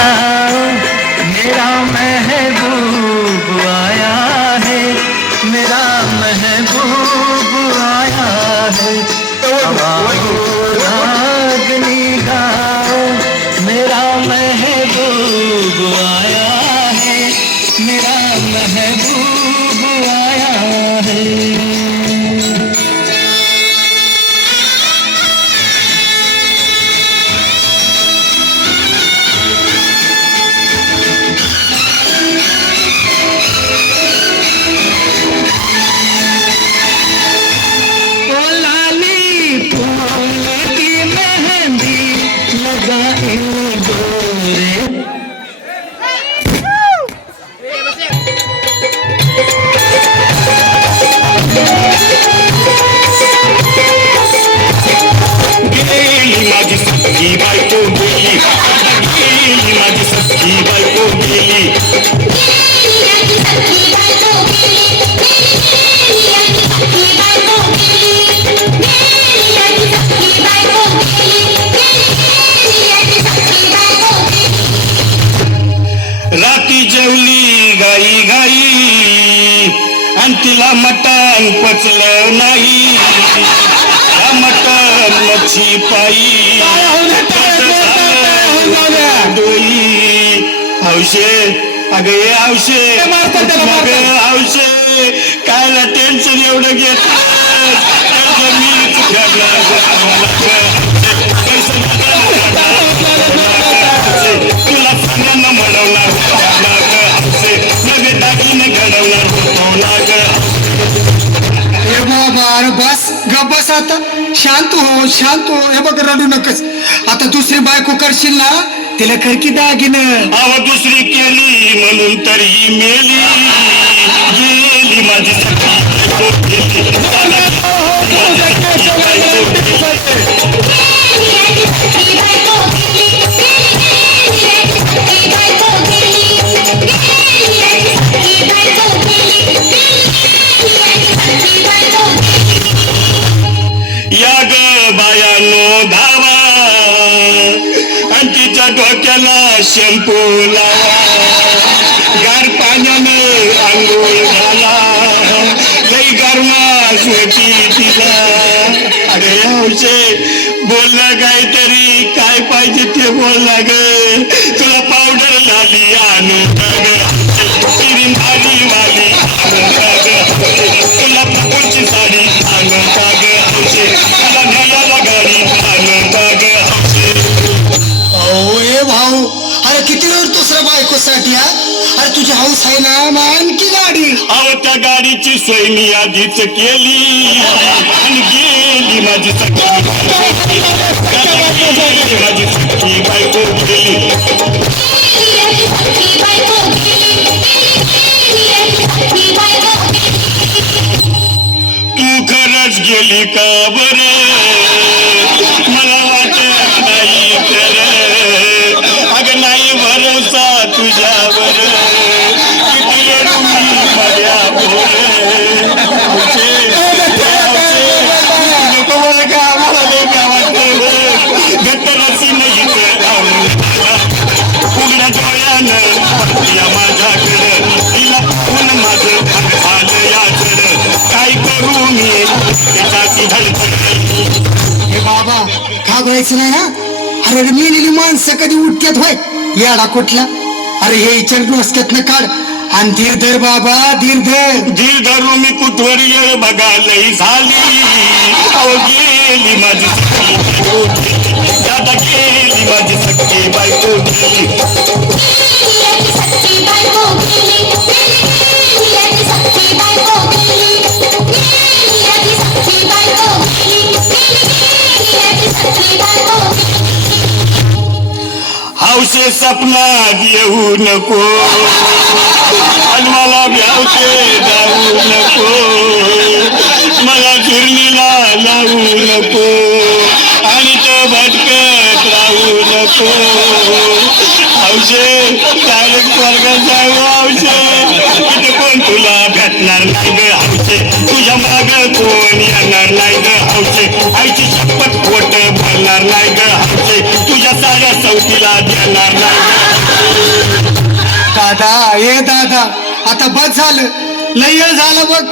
गाओ, मेरा महबूब आया है, मेरा महबूब आया है। रागनी गाओ, मेरा महबूब आया है, मेरा महबूब आया है। राती जेवली गाई गाई आणि तिला मटण पचलं नाही. मटण मच्छी पायी डोई हौशे अगं ये हौशे हौशे कायला टेन्शन एवढं घेत तुला सांगायला म्हणवणार मग दागिने घडवणार हे बाबा अरे बस गप बस आता शांत हो हे बघ रडू नकस. आता दुसरी बायको करशील ना तिला खरकी दागिनं अव दुसरी केली म्हणून तरी मेली गेली माझी सखी या ग बायानो धावा आणि तिच्या डोक्याला शॅम्पू लावा. गार पाण्याने आंघोळ घाला लई गरमास होती तिला. अरे हौशे बोलला काहीतरी काय पाहिजे ते बोलला ग. तुला पावडर लाली आणू तिरीन भाली वाली तुला पकोची साडी आणू का ग हौशे. तुला न्यायाला गाडी आणू का ग हौशे. अहो ए भाऊ अरे किती वेळ दुसऱ्या बायकोसाठी हा. अरे तुझी हौस आहे ना आणखी गाडी. अहो त्या गाडीची सोय मी आधीच केली आणि गेली माझी सखी माझी सखी बायको गेली. तू खरंच गेली का बरं मला वाटत नाही तर अगं नाही भरोसा तुझ्यावर किती मी माझ्या नको मला का आम्हाला नाही का वाटत घट्ट रसी नाही उघड्या डोळ्यानं माझ्याकडं तिला पाहून माझं झालं याकडं काय करू मी त्याची धडपड. हे बाबा घाबरायचं नाही हा. अरे मेलेली माणसं कधी उठत्यात होय येडा कुठला. अरे हे इचार डोसक्यातनं काढ आणि धीर धर बाबा धीर धरू मी कुठवर येळ बघा लई झाली. अहो गेली माझी सखी दादा गेली माझी सखी बायको गेली. हौशे सपनात येऊ नको आणि मला भ्यावते जाऊ नको मला झुरणीला लावू नको आणि तो भटकत राहू नको. हौशे डायरेक्ट स्वर्गात जाऊ हौशे तिथे कोण तुला भेटणार नाही ग हौशे. तुझ्या माग कोण येणार नाही ग हौशे. आईची शपथ खोट बोलणार नाही ग हौशे. तुझ्या साऱ्या सवतीला देणार नाही. दादा ए दादा आता बस झालं, लय वेळ झालं बघ.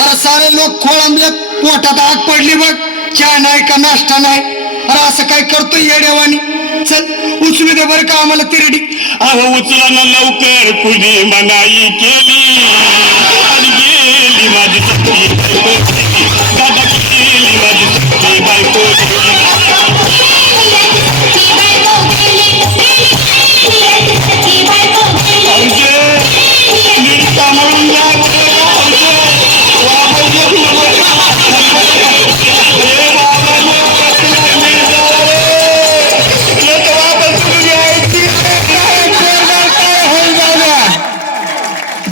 अरे सारे लोक खोळंबले, पोटात आग पडली बघ. चहा नाही का नाश्ता नाही. अरे असं काय करतोय येड्यावानी. चल उचलू दे बरं का आम्हाला तिरडी. अहो उचला ना लवकर, कुणी मनाई केली आणि गेली माझी सखी बायको गेली. दादा गेली माझी सखी बायको गेली.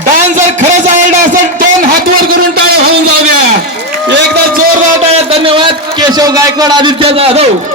डान्स जर खरंच आवडला असेल दोन हात वर करून टाळ्या होऊन जाऊ द्या. एकदा जोरदार टाळ्या. धन्यवाद. केशव गायकवाड, आदित्य जाधव.